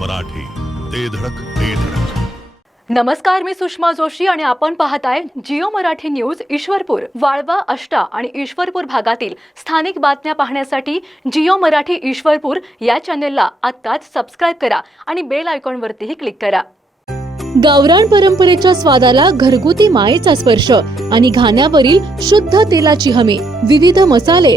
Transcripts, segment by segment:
मराठी. ते धडक ते धडक. नमस्कार मी सुषमा जोशी आणि आपण पाहताय जिओ मराठी न्यूज ईश्वरपूर वाळवा अष्टा आणि ईश्वरपूर भागातील स्थानिक बातम्या पाहण्यासाठी जिओ मराठी ईश्वरपूर या चॅनेलला आत्ताच सबस्क्राईब करा आणि बेल आयकॉनवरतीही क्लिक करा. गावरान परंपरेच्या स्वादाला घरगुती मायेचा स्पर्श आणि घाण्यावरील शुद्ध तेलाची हमी विविध मसाले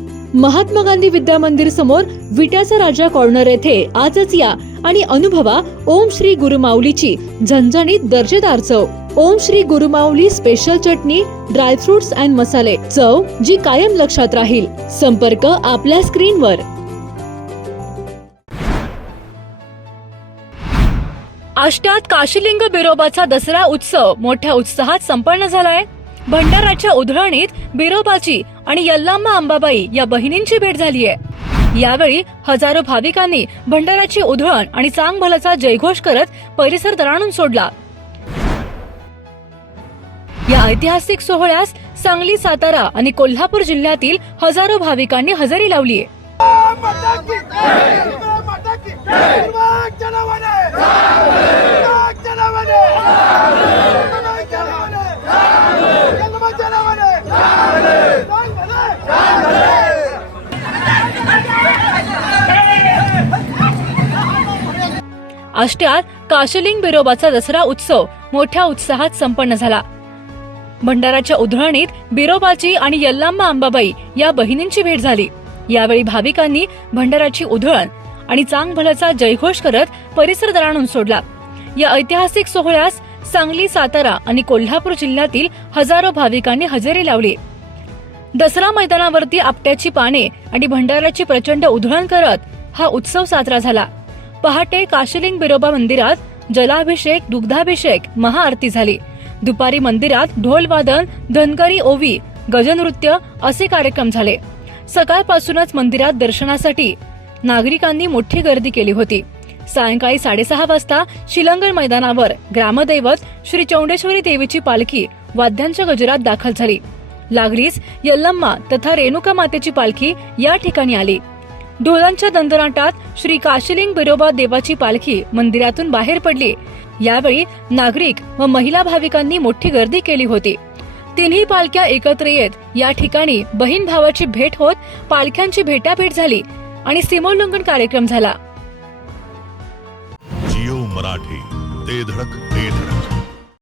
महात्मा गांधी विद्या मंदिर समोर विट्याचा राजा कॉर्नर येथे आजच या आणि अनुभवा ओम श्री गुरुमाऊलीची झणझणीत दर्जेदार चव. ओम Shri Gurumauli special chutney dry fruits and मसाले चव जी कायम लक्षात राहील. संपर्क आपल्या स्क्रीनवर. आष्ट्यात काशीलिंग बिरोबाचा दसरा उत्सव मोठ्या उत्साहात संपन्न झालाय. भंडाराच्या उधळणीत बिरोबाची आणि यल्लाम्मा अंबाबाई या बहिणींची भेट झाली आहे. यावेळी हजारो भाविकांनी भंडाराची उधळण आणि चांगभलाचा जयघोष करत परिसर दराणून सोडला. या ऐतिहासिक सोहळ्यास सांगली सातारा आणि कोल्हापूर जिल्ह्यातील हजारो भाविकांनी हजेरी लावली आष्ट्यात काशलिंग बिरोबाचा दसरा उत्सव मोठ्या उत्साहात संपन्न झाला. भंडाराच्या उधळणीत बिरोबाची आणि यल्लाम्मा अंबाबाई या बहिणींची भेट झाली. यावेळी भाविकांनी भंडाराची उधळण आणि चांगभल्याचा जयघोष करत परिसर दराणून सोडला. या ऐतिहासिक सोहळ्यास सांगली सातारा आणि कोल्हापूर जिल्ह्यातील हजारो भाविकांनी हजेरी लावली. दसरा मैदानावरती आपट्याची पाने आणि भंडाराची प्रचंड उधळण करत हा उत्सव साजरा झाला. पहाटे काशिलिंग बिरोबा मंदिरात जलाभिषेक दुग्धाभिषेक महाआरती झाली. दुपारी मंदिरात ढोलवादन धनगरी ओवी गजनृत्य असे कार्यक्रम झाले. सकाळपासूनच मंदिरात दर्शनासाठी नागरिकांनी मोठी गर्दी केली होती. सायंकाळी साडेसहा वाजता शिलंगण मैदानावर ग्रामदैवत श्री चौंडेश्वरी देवीची पालखी वाद्यांच्या गजरात दाखल झाली. लागलीच यल्लम्मा तथा रेणुका मातेची पालखी या ठिकाणी आली. ढोलांच्या दंदनाटात श्री काशीलिंग बिरोबा देवाची पालखी मंदिरातून बाहेर पडली. यावेळी नागरिक व महिला भाविकांनी मोठी गर्दी केली होती. तिन्ही पालख्या एकत्र येत या ठिकाणी बहीण भावाची भेट होत पालख्यांची भेटाभेट झाली आणि सीमोल्लंघन कार्यक्रम झाला. जिओ मराठी ते धडक ते धडक.